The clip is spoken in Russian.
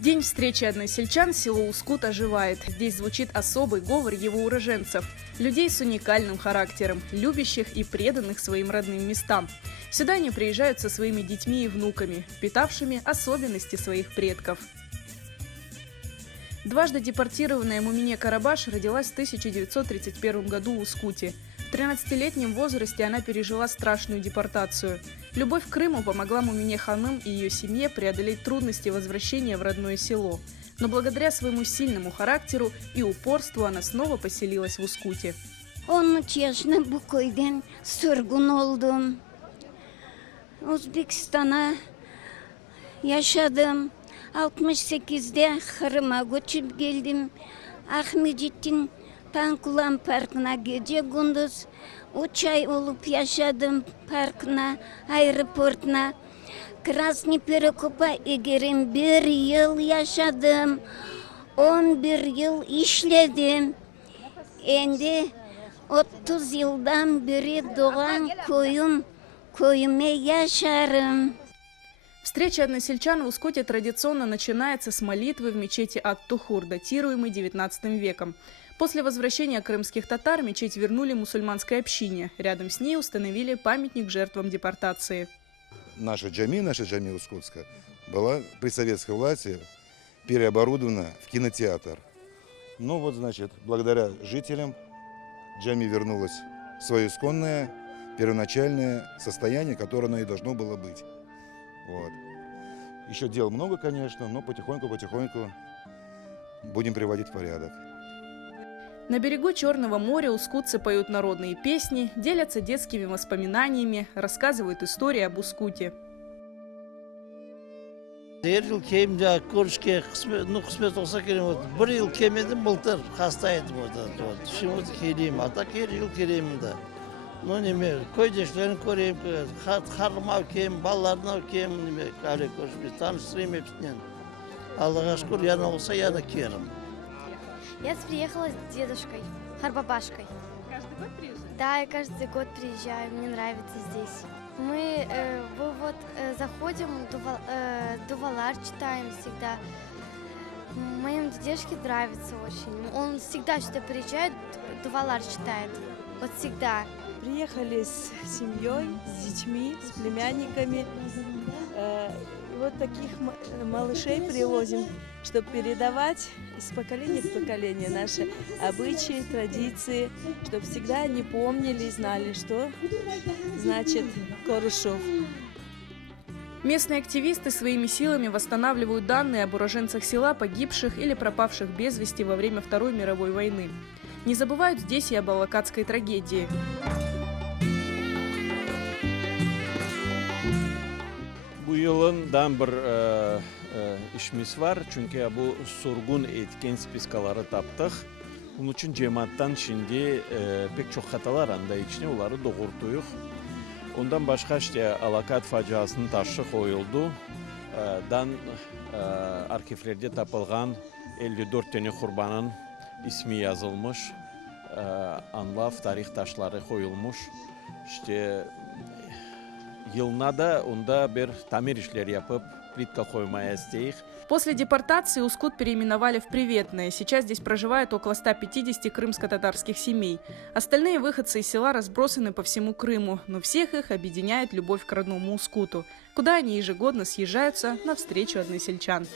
В день встречи односельчан село Ускут оживает. Здесь звучит особый говор его уроженцев. Людей с уникальным характером, любящих и преданных своим родным местам. Сюда они приезжают со своими детьми и внуками, впитавшими особенности своих предков. Дважды депортированная Мумине Карабаш родилась в 1931 году в Ускуте. В 13-летнем возрасте она пережила страшную депортацию. Любовь к Крыму помогла Мумине ханым и ее семье преодолеть трудности возвращения в родное село. Но благодаря своему сильному характеру и упорству она снова поселилась в Ускуте. 13 yaşında bu köyden sürgün oldum. Özbekistan'a yaşadım. 68'de Kırım'a göçüp geldim. Ahmetciğin Tankulan Parkı'na gece gündüz 3 ay olup yaşadım parkına, aeroportuna. Krasny Перекоп'a egerim 1 yıl yaşadım. 11 yıl işledim. Şimdi 30 yıldan beri doğan köyüme yaşarım. Встреча односельчан в Ускуте традиционно начинается с молитвы в мечети Ат-Тухур, датируемой XIX веком. После возвращения крымских татар мечеть вернули мусульманской общине. Рядом с ней установили памятник жертвам депортации. Наша джами Ускутска, была при советской власти переоборудована в кинотеатр. Ну вот, значит, благодаря жителям джами вернулась в свое исконное, первоначальное состояние, которое оно и должно было быть. Вот. Еще дел много, конечно, но потихоньку будем приводить в порядок. На берегу Черного моря ускутцы поют народные песни, делятся детскими воспоминаниями, рассказывают истории об Ускуте. Her yıl kemde görüşke kısmet olsa kerem. 1 yıl kemedim былтыр hastaydım orada. Şimdi keleyim, ata her yıl keleyim de. Ну неме, көйдештерін көрейім, қарым kem, балаларын kem, неме, әлі көрші, таныстырайым епсінен. Аллаға шүкір, яна болса, яна керім. Я приехала с дедушкой, Харбабашкой. Каждый год приезжаете? Да, я каждый год приезжаю, мне нравится здесь. Мы заходим, Дувалар читаем всегда. Моему дедушке нравится очень. Он всегда сюда приезжает, Дувалар читает. Вот всегда. Приехали с семьей, с детьми, с племянниками. Вот таких малышей привозим, чтобы передавать из поколения в поколение наши обычаи, традиции, чтобы всегда они помнили и знали, что значит Корышов. Местные активисты своими силами восстанавливают данные об уроженцах села, погибших или пропавших без вести во время Второй мировой войны. Не забывают здесь и об Алакатской трагедии. Bu yılın bir işimiz var çünkü bu sorgun etken spiskaları taptık. Bunun için cemaattan şimdi pek çok hatalar anda içine onları doğurtuyuk. Ondan başka işte Alakat faciasının taşı koyuldu. Arşivlerde tapılgan 54 tane kurbanın ismi yazılmış. Anlaf, tarih taşları koyulmuş. İşte yılına da onda bir tamir işleri yapıp плитка koymaya istedik. После депортации Ускут переименовали в Приветное. Сейчас здесь проживает около 150 крымско-татарских семей. Остальные выходцы из села разбросаны по всему Крыму, но всех их объединяет любовь к родному Ускуту, куда они ежегодно съезжаются на встречу односельчан.